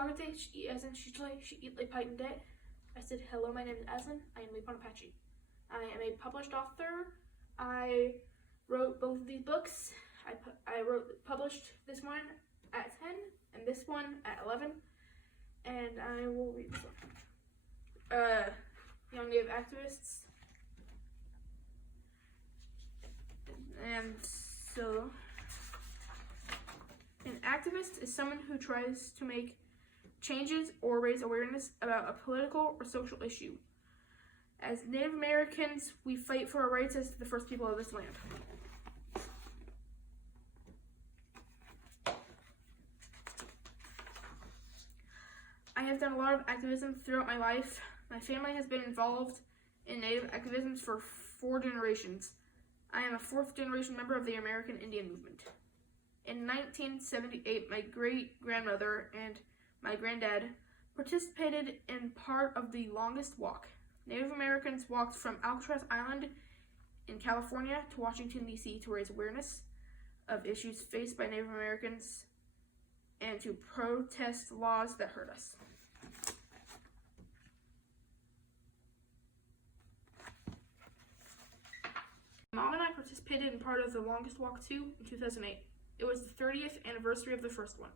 Sagate, she as in Shitle, she eat like Python Day. I said, hello, my name is Aslan. I am a Apache. I am a published author. I wrote both of these books. I published this one at 10 and this one at 11. And I will read this one. Young Native Activists. And so, an activist is someone who tries to make changes or raise awareness about a political or social issue. As Native Americans, we fight for our rights as the first people of this land. I have done a lot of activism throughout my life. My family has been involved in Native activism for 4 generations. I am a 4th generation member of the American Indian movement. In 1978, my great-grandmother and my granddad participated in part of the longest walk. Native Americans walked from Alcatraz Island in California to Washington, D.C. to raise awareness of issues faced by Native Americans and to protest laws that hurt us. Mom and I participated in part of the longest walk too in 2008. It was the 30th anniversary of the first one.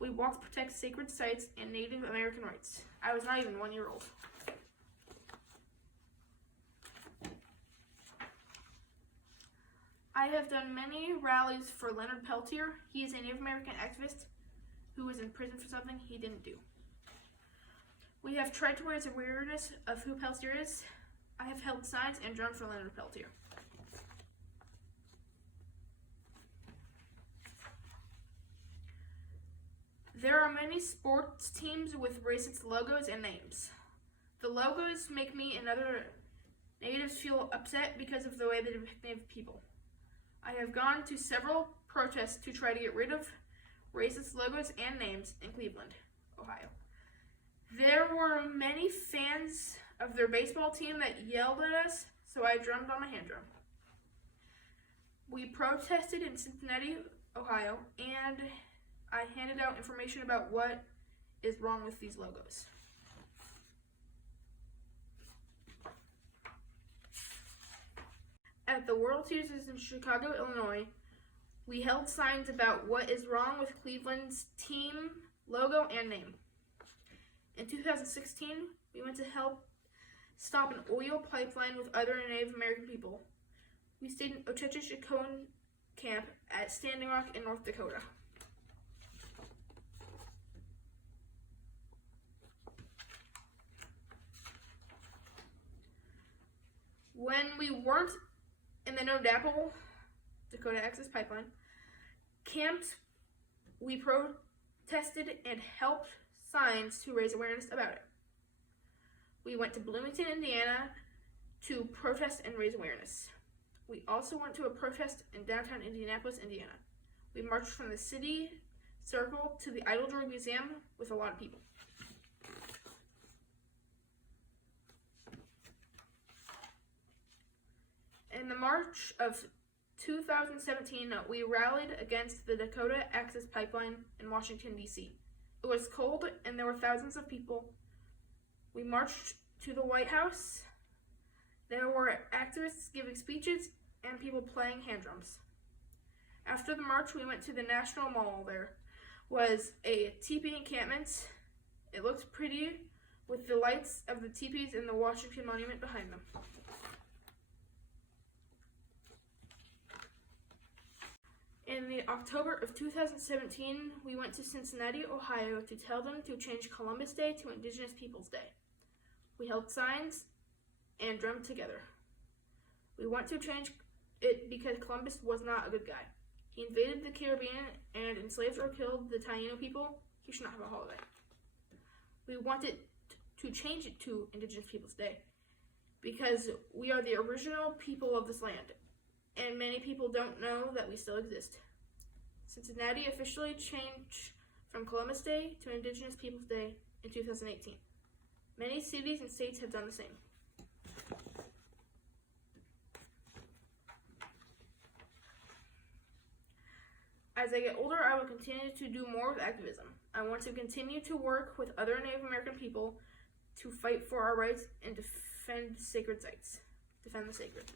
We walked to protect sacred sites and Native American rights. I was not even 1 year old. I have done many rallies for Leonard Peltier. He is a Native American activist who was in prison for something he didn't do. We have tried to raise awareness of who Peltier is. I have held signs and drummed for Leonard Peltier. There are many sports teams with racist logos and names. The logos make me and other natives feel upset because of the way they depict Native people. I have gone to several protests to try to get rid of racist logos and names in Cleveland, Ohio. There were many fans of their baseball team that yelled at us, so I drummed on my hand drum. We protested in Cincinnati, Ohio, and I handed out information about what is wrong with these logos. At the World Series in Chicago, Illinois, we held signs about what is wrong with Cleveland's team logo and name. In 2016, we went to help stop an oil pipeline with other Native American people. We stayed in Ochechechikon camp at Standing Rock in North Dakota. When we weren't in the No Dapple, Dakota Access Pipeline, camps, we protested and helped signs to raise awareness about it. We went to Bloomington, Indiana to protest and raise awareness. We also went to a protest in downtown Indianapolis, Indiana. We marched from the city circle to the Idle Droid Museum with a lot of people. In the March of 2017, we rallied against the Dakota Access Pipeline in Washington, D.C. It was cold and there were thousands of people. We marched to the White House. There were activists giving speeches and people playing hand drums. After the march, we went to the National Mall. There was a teepee encampment. It looked pretty with the lights of the teepees and the Washington Monument behind them. In the October of 2017, we went to Cincinnati, Ohio to tell them to change Columbus Day to Indigenous Peoples Day. We held signs and drummed together. We want to change it because Columbus was not a good guy. He invaded the Caribbean and enslaved or killed the Taino people. He should not have a holiday. We wanted to change it to Indigenous Peoples Day because we are the original people of this land, and many people don't know that we still exist. Cincinnati officially changed from Columbus Day to Indigenous Peoples Day in 2018. Many cities and states have done the same. As I get older, I will continue to do more with activism. I want to continue to work with other Native American people to fight for our rights and defend sacred sites. Defend the sacred.